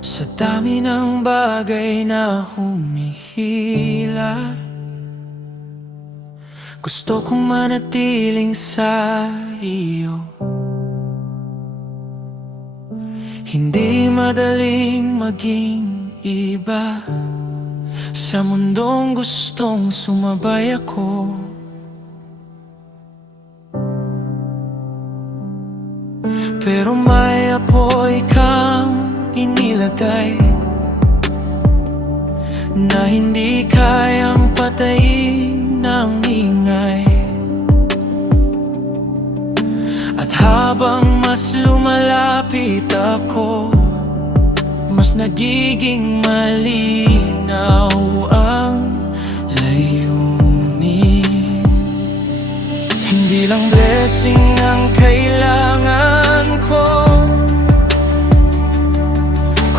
Sa dami ng bagay na humihila, gusto kong manatiling sa iyo. Hindi madaling maging iba sa mundong gustong sumabay ako. Pero may apoy kang inilagay na hindi kayang patayin ng ingay. At habang mas lumalapit ako, mas nagiging malinaw ang layunin. Hindi lang blessing ang kailangan ko,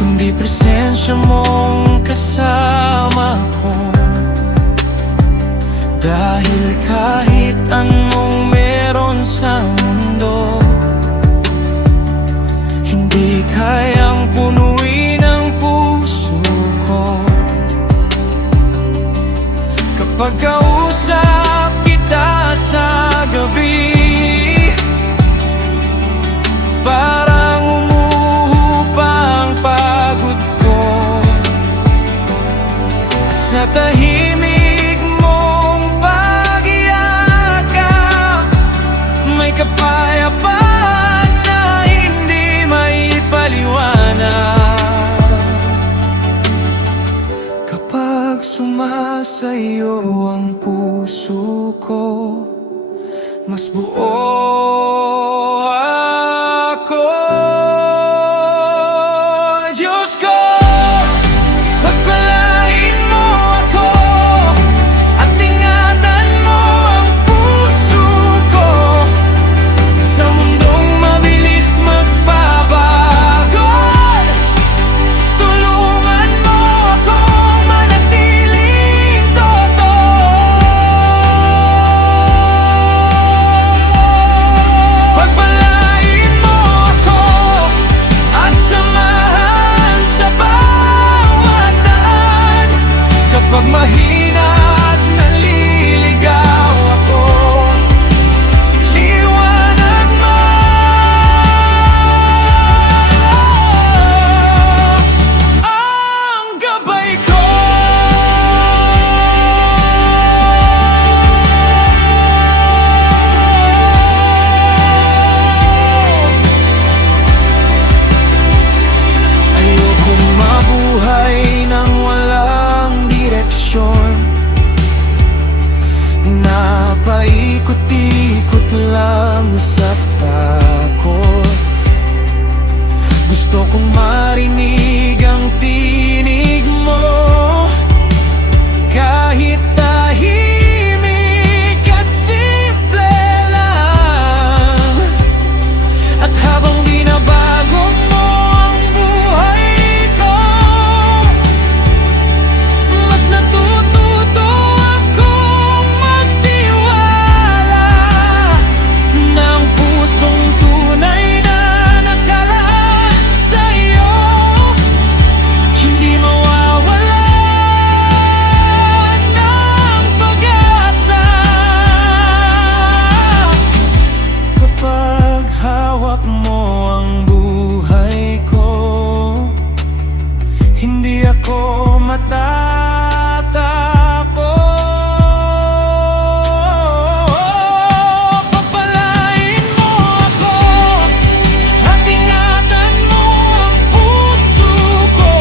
kundi presensya mong kasama ko. Dahil kahit anong meron sa mundo, hindi kayang punuin ang puso ko kapag kausap kita sa gabi. Parang umuupa ang pagod ko, at sa tahimik mong pag-iakap, may kapayapaan na hindi maipaliwanag. Kapag sumasayo ang puso ko, mas buo ako. Diyos ko, pagpalain mo ako at ingatan mo ang puso ko sa mundong mabilis magbabago. Tulungan mo akong manatiling totoo. Pagpalain mo ako at samahan sa bawat daan. Kapag mahina at naliligaw ako, liwanag mo ang gabay ko. Ayokong mabuhay nang walang direksyon, na paikot-ikot lang sa takot. Gusto kong marinig ang tinig mo, kahit tahimik at simple lang. At habang binabago mo ang buhay ko, mas natututo akong magtiwala ng pusong tunay na nakalaan sa'yo. Hindi mawawalan ng pag-asa kapag hawak mo ang buhay ko. Hindi ako matatakot. Pagpalain mo ako at ingatan mo ang puso ko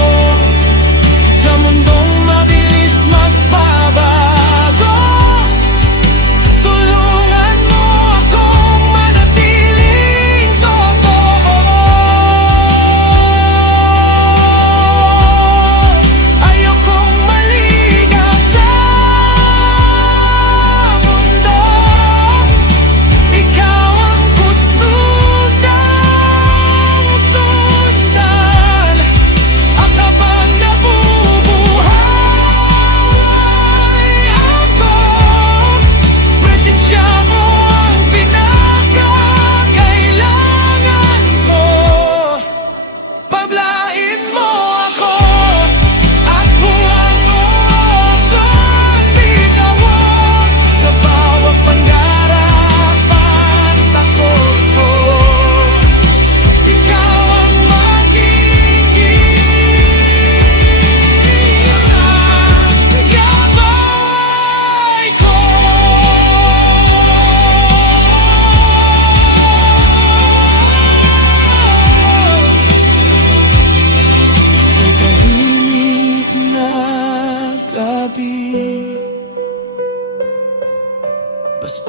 sa mundong mabilis magbabago. Tulungan mo akong manatiling totoo. Ayokong mali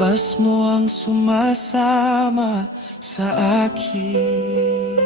Bas mo ang sumasama sa akin.